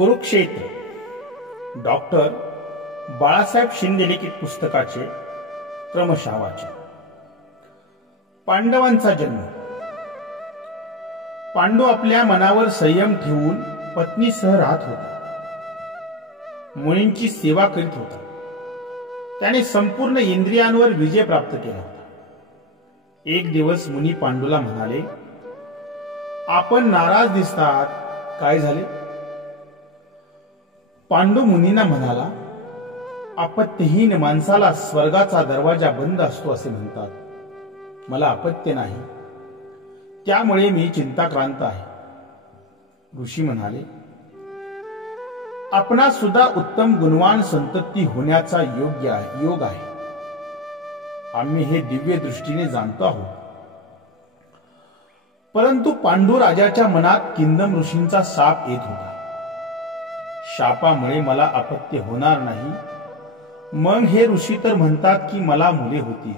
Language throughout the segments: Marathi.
कुरुक्षेत्र डॉक्टर बाळासाहेब शिंदे लिखित पुस्तकाचे क्रमशः वाचन। पांडवांचा जन्म। पांडू आपल्या मनावर संयम ठेवून पत्नीसह राहत होता। मुनींची सेवा करीत होता। त्याने संपूर्ण इंद्रियांवर विजय प्राप्त केला होता। एक दिवस मुनी पांडूला म्हणाले, आपण नाराज दिसतात, काय झाले? पांडू मुनींना म्हणाला, अपत्यहीन माणसाला स्वर्गाचा दरवाजा बंद असतो असे म्हणतात। मला अपत्य नाही, त्यामुळे मी चिंताक्रांत आहे। ऋषी म्हणाले, आपणास सुद्धा उत्तम गुणवान संतती होण्याचा योग आहे। आम्ही हे दिव्य दृष्टीने जाणतो आहोत। परंतु पांडू राजाच्या मनात किंदम ऋषींचा शाप येत होता। शापामुळे मला अपत्य होणार नाही, मग हे ऋषी तर म्हणतात की मला मुले होती।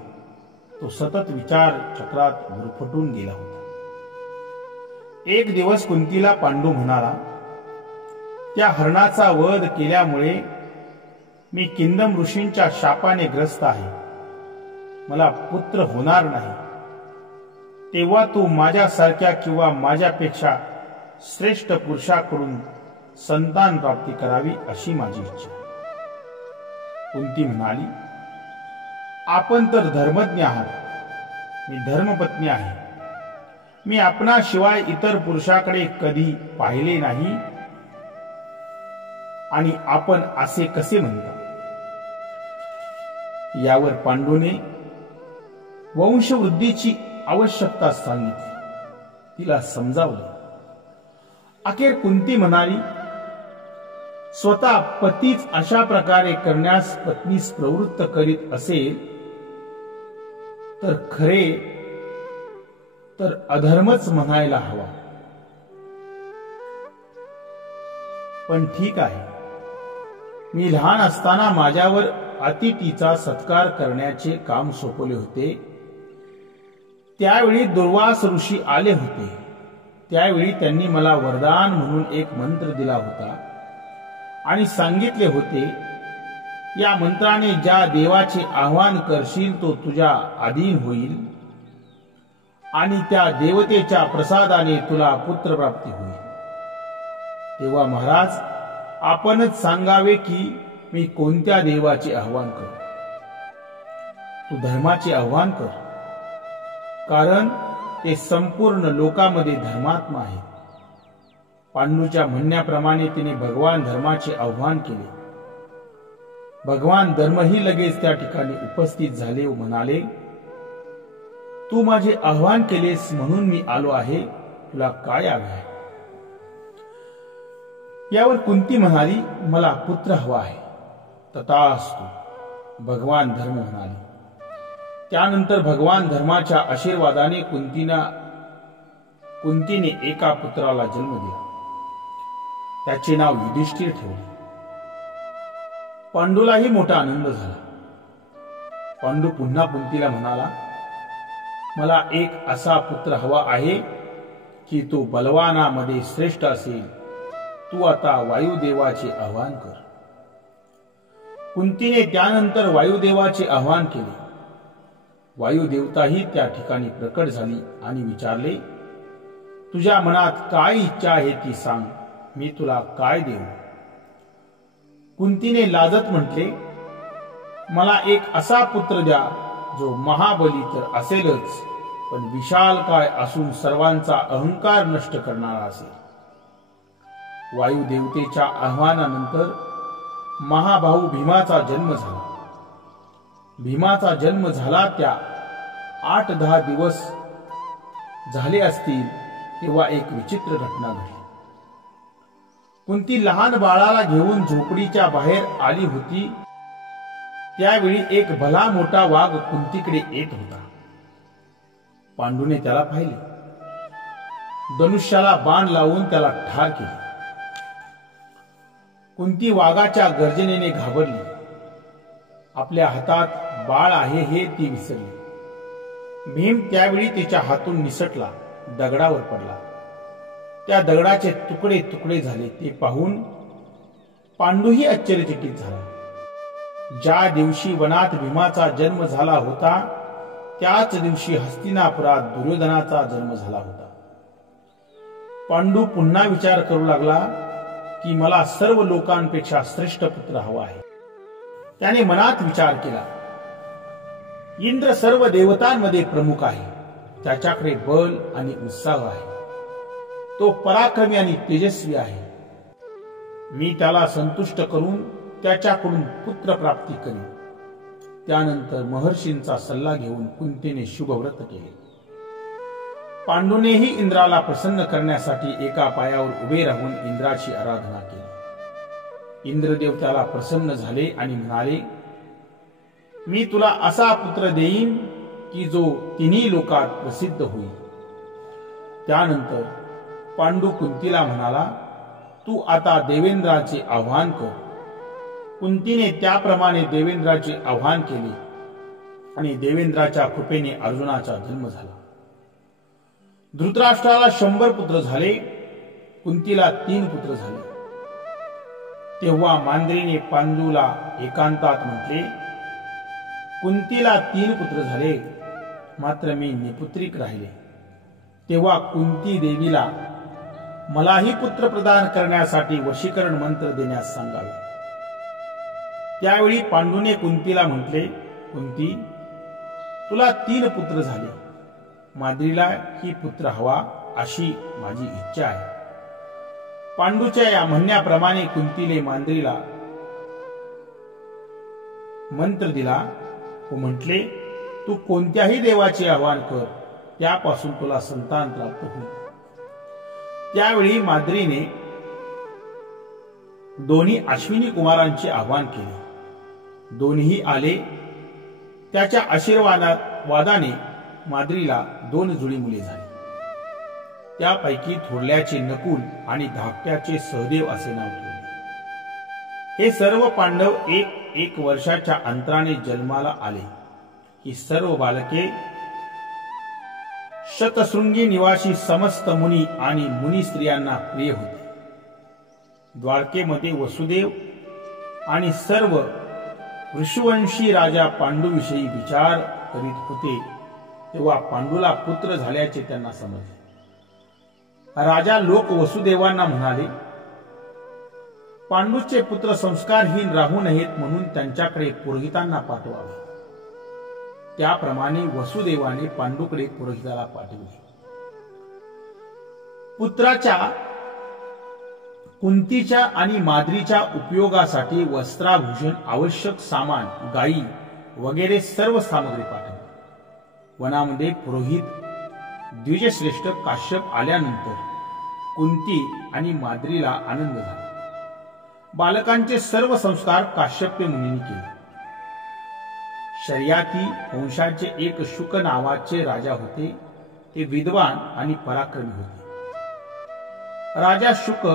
तो सतत विचार चक्रात गुरफटून गेला होता। एक दिवस कुंतीला पांडू म्हणाला, त्या हरणाचा वध केल्यामुळे मी किंदम ऋषींच्या शापाने ग्रस्त आहे। मला पुत्र होणार नाही। तेव्हा तू माझ्यासारख्या किंवा माझ्यापेक्षा श्रेष्ठ पुरुषाकडून संतान प्राप्ती करावी अशी माझी इच्छा। कुंती म्हणाली, आपण तर धर्मज्ञ आहात, मी धर्मपत्नी आहे। मी आपणाशिवाय इतर पुरुषाकडे कधी पाहिले नाही आणि आपण असे कसे म्हणता? यावर पांडूने वंशवृद्धीची आवश्यकता सांगितली। तिला समजावले। अखेर कुंती म्हणाली, स्वतः पतीच अशा प्रकारे करण्यास पत्नीस प्रवृत्त करीत असेल तर खरे तर अधर्मच म्हणायला हवा। पण ठीक आहे, मी लहान असताना माझ्यावर अतिथीचा सत्कार करण्याचे काम सोपवले होते। त्यावेळी दुर्वास ऋषी आले होते। त्यावेळी त्यांनी मला वरदान म्हणून एक मंत्र दिला होता आणि सांगितले होते, या मंत्राने ज्या देवाचे आवाहन करशील तो तुझ्या अधीन होईल आणि त्या देवतेच्या प्रसादाने तुला पुत्रप्राप्ती होईल। तेव्हा महाराज, आपणच सांगावे की मी कोणत्या देवाचे आव्हान करू? तू धर्माचे आव्हान कर, कारण ते संपूर्ण लोकांमध्ये धर्मात्मा आहे। पांडूच्या म्हणण्याप्रमाणे तिने भगवान धर्माचे आव्हान केले। भगवान धर्मही लगेच त्या ठिकाणी उपस्थित झाले व म्हणाले, तू माझे आव्हान केलेस म्हणून मी आलो आहे, तुला काय हवे आहे? यावर कुंती म्हणाली, मला पुत्र हवा आहे। तथास्तु, भगवान धर्म म्हणाले। त्यानंतर भगवान धर्माच्या आशीर्वादाने कुंतीने एका पुत्राला जन्म दिला। त्याचे नाव युधिष्ठिर ठेवले। पांडूलाही मोठा आनंद झाला। पांडू पुन्हा कुंतीला म्हणाला, मला एक असा पुत्र हवा आहे की तो बलवानामध्ये श्रेष्ठ असेल। तू आता वायुदेवाचे आवाहन कर। कुंतीने त्यानंतर वायुदेवाचे आवाहन केले। वायुदेवताही त्या ठिकाणी प्रकट झाली आणि विचारले, तुझ्या मनात काय इच्छा आहे ती सांग, मी तुला काय देऊ? कुंतीने लाजत म्हटले, मला एक असा पुत्र द्या जो महाबली तर असेलच, पण विशालकाय असून सर्वांचा अहंकार नष्ट करणारा असेल। वायुदेवतेच्या आव्हानानंतर महाबाहू भीमाचा जन्म झाला। भीमाचा जन्म झाला त्या 8-10 दिवस झाले असतील तेव्हा एक विचित्र घटना घडली। कुंती लहान बाळाला घेऊन झोपडीच्या बाहेर आली होती। त्यावेळी एक भला मोठा वाघ कुंतीकडे येत होता। पांडूने त्याला पाहिले। धनुष्याला बाण लावून त्याला ठार केले। कुंती वाघाच्या गर्जनेने घाबरली। आपल्या हातात बाळ आहे हे ती विसरली। भीम त्यावेळी तिच्या हातून निसटला, दगडावर पडला। त्या दगडाचे तुकडे तुकडे झाले। ते पाहून पांडूही आश्चर्यचकित झाला. ज्या दिवशी वनात भीमाचा जन्म झाला होता त्याच दिवशी हस्तिनापुरात दुर्योधनाचा जन्म झाला होता. पांडू पुन्हा विचार करू लागला की मला सर्व लोकांपेक्षा श्रेष्ठ पुत्र हवा आहे. त्याने मनात विचार केला, इंद्र सर्व देवतांमध्ये प्रमुख आहे. त्याच्याकडे बल आणि उत्साह आहे. तो पराक्रमी आणि तेजस्वी आहे. मी त्याला संतुष्ट करून त्याच्याकडून पुत्र प्राप्ती करीन. त्यानंतर महर्षींचा सल्ला घेऊन कुंतीने शुभव्रत केले. पांडूनेही इंद्राला प्रसन्न करण्यासाठी एका पायावर उभे राहून इंद्राची आराधना केली. इंद्रदेव त्याला प्रसन्न झाले आणि म्हणाले, मी तुला असा पुत्र देईन की जो तिन्ही लोकात प्रसिद्ध होईल. त्यानंतर पांडू कुंतीला म्हणाला, तू आता देवेंद्राचे आव्हान कर. कुंतीने त्याप्रमाणे देवेंद्राचे आव्हान केले आणि देवेंद्राच्या कृपेने अर्जुनाचा जन्म झाला. धृतराष्ट्राला 100 पुत्र झाले. कुंतीला 3 पुत्र झाले. तेव्हा मांद्रीने पांडूला एकांतात म्हटले, कुंतीला 3 पुत्र झाले, मात्र मी निपुत्रिक राहिले. तेव्हा कुंती देवीला मलाही पुत्र प्रदान करण्यासाठी वशीकरण मंत्र देण्यास सांगावे. त्यावेळी पांडूने कुंतीला म्हटले, कुंती, तुला 3 पुत्र झाले. माद्रीला ही पुत्र हवा अशी माझी इच्छा आहे. पांडूच्या या म्हणण्याप्रमाणे कुंतीने मांद्रीला मंत्र दिला व म्हटले, तू कोणत्याही देवाचे आवाहन कर, त्यापासून तुला संतान प्राप्त होईल. त्यावेळी माद्रीने दोन्ही अश्विनी कुमारांचे आवाहन केले. दोन्ही आले. त्याच्या आशीर्वादाने माद्रीला 2 जुळी मुले झाली. त्यापैकी थोरल्याचे नकुल आणि धाकट्याचे सहदेव असे नाव ठेवले. हे सर्व पांडव 1 वर्षाच्या अंतराने जन्माला आले. ही सर्व बालके शतशृंगी निवासी समस्त मुनी आणि मुनी स्त्रियांना प्रिय होते. द्वारकेमध्ये वसुदेव आणि सर्व ऋषुवंशी राजा पांडूविषयी विचार करीत होते तेव्हा पांडूला पुत्र झाल्याचे त्यांना समजले. राजा लोक वसुदेवांना म्हणाले, पांडूचे पुत्र संस्कारहीन राहू नयेत म्हणून त्यांच्याकडे पुरोहितांना पाठवावे. त्याप्रमाणे वसुदेवाने पांडूकडे पुरोहिताला पाठवले. पुत्राच्या कुंतीच्या आणि माद्रीच्या उपयोगासाठी वस्त्राभूषण, आवश्यक सामान, गायी वगैरे सर्व सामग्री पाठवली. वनामध्ये पुरोहित द्विजश्रेष्ठ काश्यप आल्यानंतर कुंती आणि माद्रीला आनंद झाला. बालकांचे सर्व संस्कार काश्यप मुनींनी केले. शर्याती वंशाचे एक शुक नावाचे राजा होते. ते विद्वान आणि पराक्रमी होते. राजा शुक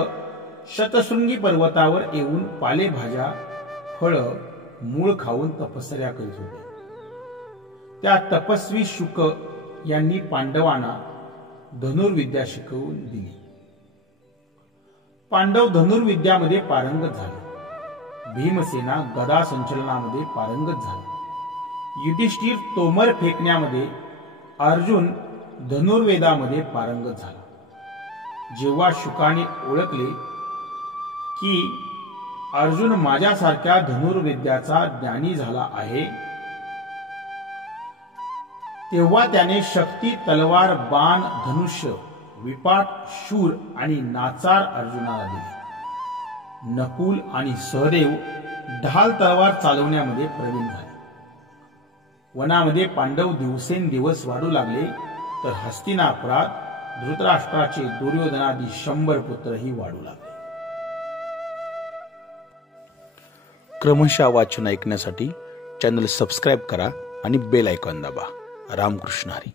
शतशृंगी पर्वतावर येऊन पालेभाज्या, फळं, मूळ खाऊन तपश्चर्या करीत होते. त्या तपस्वी शुक यांनी पांडवांना धनुर्विद्या शिकवून दिली. पांडव धनुर्विद्यामध्ये पारंगत झाले. भीमसेना गदा संचलनामध्ये पारंगत झाले. युधिष्ठिर तोमर फेकण्यामध्ये, अर्जुन धनुर्वेदामध्ये पारंगत झाला. जेव्हा शुकाने ओळखले की अर्जुन माझ्यासारख्या धनुर्विद्याचा ज्ञानी झाला आहे, तेव्हा त्याने शक्ती, तलवार, बाण, धनुष्य, विपाट, शूर आणि नाचार अर्जुनाला दिले. नकुल आणि सहदेव ढाल तलवार चालवण्यामध्ये प्रवीण झाले. वनामध्ये पांडव दिवसेंदिवस वाढू लागले तर हस्तिनापुरात धृतराष्ट्राचे दुर्योधनादी 100 पुत्रही वाढू लागले. क्रमशः वाचन ऐकण्यासाठी चॅनल सबस्क्राईब करा आणि बेल आयकॉन दाबा. रामकृष्ण हरी.